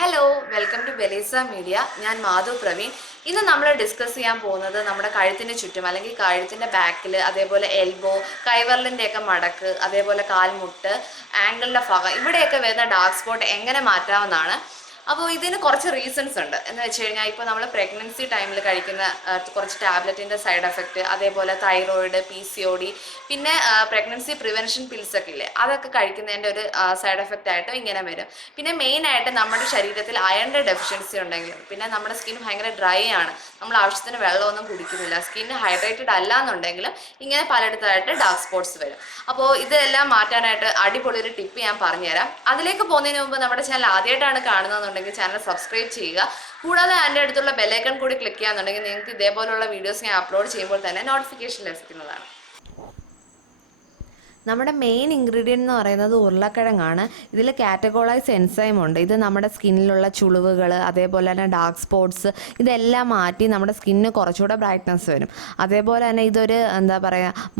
Hello welcome to ബെലീസ media. ഞാൻ മാധു പ്രവീൺ. ഇന്ന് നമ്മൾ ഡിസ്കസ് ചെയ്യാൻ പോകുന്നത് നമ്മുടെ കഴുത്തിന് ചുറ്റും അല്ലെങ്കിൽ കഴുത്തിൻ്റെ ബാക്കിൽ, അതേപോലെ എൽബോ, കൈവെറലിൻ്റെയൊക്കെ മടക്ക്, അതേപോലെ കാൽമുട്ട്, ആംഗിളിൻ്റെ ഭാഗം, ഇവിടെയൊക്കെ വരുന്ന ഡാർക്ക് സ്പോട്ട് എങ്ങനെ മാറ്റാമെന്നാണ്. അപ്പോൾ ഇതിന് കുറച്ച് റീസൺസ് ഉണ്ട്. എന്ന് വെച്ച് കഴിഞ്ഞാൽ ഇപ്പോൾ നമ്മൾ പ്രഗ്നൻസി ടൈമിൽ കഴിക്കുന്ന കുറച്ച് ടാബ്ലറ്റിൻ്റെ സൈഡ് എഫക്റ്റ്, അതേപോലെ തൈറോയിഡ്, PCOD, പിന്നെ പ്രഗ്നൻസി പ്രിവെൻഷൻ പിൽസ് ഒക്കെ ഇല്ലേ, അതൊക്കെ കഴിക്കുന്നതിൻ്റെ ഒരു സൈഡ് എഫക്റ്റ് ആയിട്ട് ഇങ്ങനെ വരും. പിന്നെ മെയിനായിട്ട് നമ്മുടെ ശരീരത്തിൽ അയണിൻ്റെ ഡെഫിഷ്യൻസി ഉണ്ടെങ്കിൽ, പിന്നെ നമ്മുടെ സ്കിൻ ഭയങ്കര ഡ്രൈ ആണ്, നമ്മൾ ആവശ്യത്തിന് വെള്ളമൊന്നും കുടിക്കുന്നില്ല, സ്കിൻ ഹൈഡ്രേറ്റഡ് അല്ല എന്നുണ്ടെങ്കിലും ഇങ്ങനെ പലയിടത്തായിട്ട് ഡാർക്ക് സ്പോട്ട്സ് വരും. അപ്പോൾ ഇതെല്ലാം മാറ്റാനായിട്ട് അടിപൊളി ഒരു ടിപ്പ് ഞാൻ പറഞ്ഞുതരാം. അതിലേക്ക് പോകുന്നതിന് മുമ്പ് നമ്മുടെ ചാനൽ ആദ്യമായിട്ടാണ് കാണുന്നതെന്നുണ്ടെങ്കിൽ ചാനൽ സബ്സ്ക്രൈബ് ചെയ്യുക. കൂടാതെ അതിൻ്റെ അടുത്തുള്ള ബെല്ലൈക്കൺ കൂടി ക്ലിക്ക് ചെയ്യാന്നുണ്ടെങ്കിൽ നിങ്ങൾക്ക് ഇതേപോലുള്ള വീഡിയോസ് ഞാൻ അപ്ലോഡ് ചെയ്യുമ്പോൾ തന്നെ നോട്ടിഫിക്കേഷൻ ലഭിക്കുന്നതാണ്. നമ്മുടെ മെയിൻ ഇൻഗ്രീഡിയൻ്റ് എന്ന് പറയുന്നത് ഉരുളക്കിഴങ്ങാണ്. ഇതിൽ കാറ്റഗോളൈസ് എൻസൈം ഉണ്ട്. ഇത് നമ്മുടെ സ്കിന്നിലുള്ള ചുളിവുകൾ, അതേപോലെ തന്നെ ഡാർക്ക് സ്പോട്ട്സ്, ഇതെല്ലാം മാറ്റി നമ്മുടെ സ്കിന്നിന് കുറച്ചുകൂടെ ബ്രൈറ്റ്നസ് വരും. അതേപോലെ തന്നെ ഇതൊരു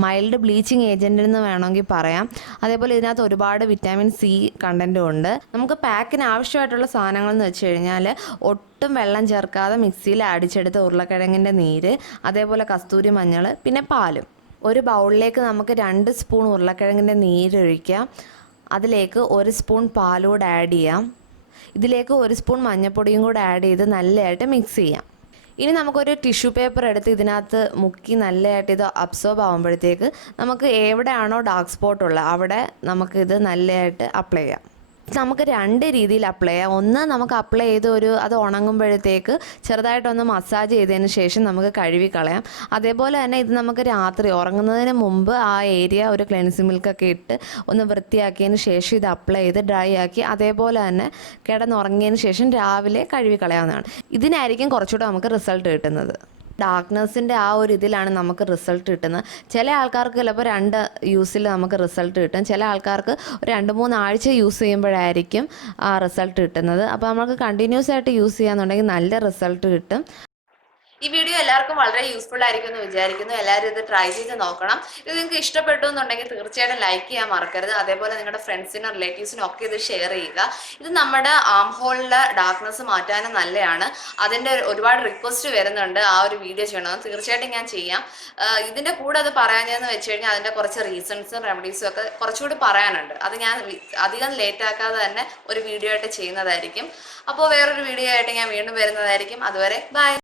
മൈൽഡ് ബ്ലീച്ചിങ് ഏജൻറ്റ് എന്ന് വേണമെങ്കിൽ പറയാം. അതേപോലെ ഇതിനകത്ത് ഒരുപാട് വിറ്റാമിൻ C കണ്ടൻറ്റും ഉണ്ട്. നമുക്ക് പാക്കിന് ആവശ്യമായിട്ടുള്ള സാധനങ്ങൾ എന്ന് വെച്ച് കഴിഞ്ഞാൽ ഒട്ടും വെള്ളം ചേർക്കാതെ മിക്സിയിൽ അടിച്ചെടുത്ത ഉരുളക്കിഴങ്ങിൻ്റെ നീര്, അതേപോലെ കസ്തൂരി മഞ്ഞൾ, പിന്നെ പാലും. ഒരു ബൗളിലേക്ക് നമുക്ക് 2 സ്പൂൺ ഉരുളക്കിഴങ്ങിൻ്റെ നീരൊഴിക്കാം. അതിലേക്ക് 1 സ്പൂൺ പാലൂടെ ആഡ് ചെയ്യാം. ഇതിലേക്ക് 1 സ്പൂൺ മഞ്ഞൾപ്പൊടിയും കൂടെ ആഡ് ചെയ്ത് നല്ലതായിട്ട് മിക്സ് ചെയ്യാം. ഇനി നമുക്കൊരു ടിഷ്യൂ പേപ്പർ എടുത്ത് ഇതിനകത്ത് മുക്കി നല്ലതായിട്ട് ഇത് അബ്സോർബ് ആകുമ്പോഴത്തേക്ക് നമുക്ക് എവിടെയാണോ ഡാർക്ക് സ്പോട്ട് ഉള്ളത് അവിടെ നമുക്കിത് നല്ലതായിട്ട് അപ്ലൈ ചെയ്യാം. നമുക്ക് 2 രീതിയിൽ അപ്ലൈ ചെയ്യാം. ഒന്ന്, നമുക്ക് അപ്ലൈ ചെയ്ത് അത് ഉണങ്ങുമ്പോഴത്തേക്ക് ചെറുതായിട്ടൊന്ന് മസാജ് ചെയ്തതിന് ശേഷം നമുക്ക് കഴുകി കളയാം. അതേപോലെ തന്നെ ഇത് നമുക്ക് രാത്രി ഉറങ്ങുന്നതിന് മുമ്പ് ആ ഏരിയ ഒരു ക്ലെൻസിങ് മിൽക്കൊക്കെ ഇട്ട് ഒന്ന് വൃത്തിയാക്കിയതിന് ശേഷം ഇത് അപ്ലൈ ചെയ്ത് ഡ്രൈ ആക്കി അതേപോലെ തന്നെ കിടന്നുറങ്ങിയതിന് ശേഷം രാവിലെ കഴുകി കളയാവുന്നതാണ്. ഇതിനായിരിക്കും കുറച്ചുകൂടെ നമുക്ക് റിസൾട്ട് കിട്ടുന്നത്. ഡാർക്ക്നെസ്സിൻ്റെ ആ ഒരു ഇതിലാണ് നമുക്ക് റിസൾട്ട് കിട്ടുന്നത്. ചില ആൾക്കാർക്ക് ചിലപ്പോൾ 2 യൂസിൽ നമുക്ക് റിസൾട്ട് കിട്ടും. ചില ആൾക്കാർക്ക് ഒരു 2-3 ആഴ്ച യൂസ് ചെയ്യുമ്പോഴായിരിക്കും ആ റിസൾട്ട് കിട്ടുന്നത്. അപ്പോൾ നമുക്ക് കണ്ടിന്യൂസ് ആയിട്ട് യൂസ് ചെയ്യാന്നുണ്ടെങ്കിൽ നല്ല റിസൾട്ട് കിട്ടും. ഈ വീഡിയോ എല്ലാവർക്കും വളരെ യൂസ്ഫുൾ ആയിരിക്കും എന്ന് വിചാരിക്കുന്നു. എല്ലാവരും ഇത് ട്രൈ ചെയ്ത് നോക്കണം. ഇത് നിങ്ങൾക്ക് ഇഷ്ടപ്പെട്ടു എന്നുണ്ടെങ്കിൽ തീർച്ചയായിട്ടും ലൈക്ക് ചെയ്യാൻ മറക്കരുത്. അതേപോലെ നിങ്ങളുടെ ഫ്രണ്ട്സിനും റിലേറ്റീവ്സിനും ഒക്കെ ഇത് ഷെയർ ചെയ്യുക. ഇത് നമ്മുടെ ആം ഹോളിലെ ഡാർക്ക്നെസ് മാറ്റാനും നല്ലതാണ്. അതിൻ്റെ ഒരുപാട് റിക്വസ്റ്റ് വരുന്നുണ്ട് ആ ഒരു വീഡിയോ ചെയ്യണമെന്ന്. തീർച്ചയായിട്ടും ഞാൻ ചെയ്യാം. ഇതിൻ്റെ കൂടെ അത് പറയാഞ്ഞതെന്ന് വെച്ച് കഴിഞ്ഞാൽ അതിൻ്റെ കുറച്ച് റീസൺസും റെമഡീസും ഒക്കെ കുറച്ചുകൂടി പറയാനുണ്ട്. അത് ഞാൻ അധികം ലേറ്റ് ആക്കാതെ തന്നെ ഒരു വീഡിയോ ആയിട്ട് ചെയ്യുന്നതായിരിക്കും. അപ്പോൾ വേറൊരു വീഡിയോ ആയിട്ട് ഞാൻ വീണ്ടും വരുന്നതായിരിക്കും. അതുവരെ ബൈ.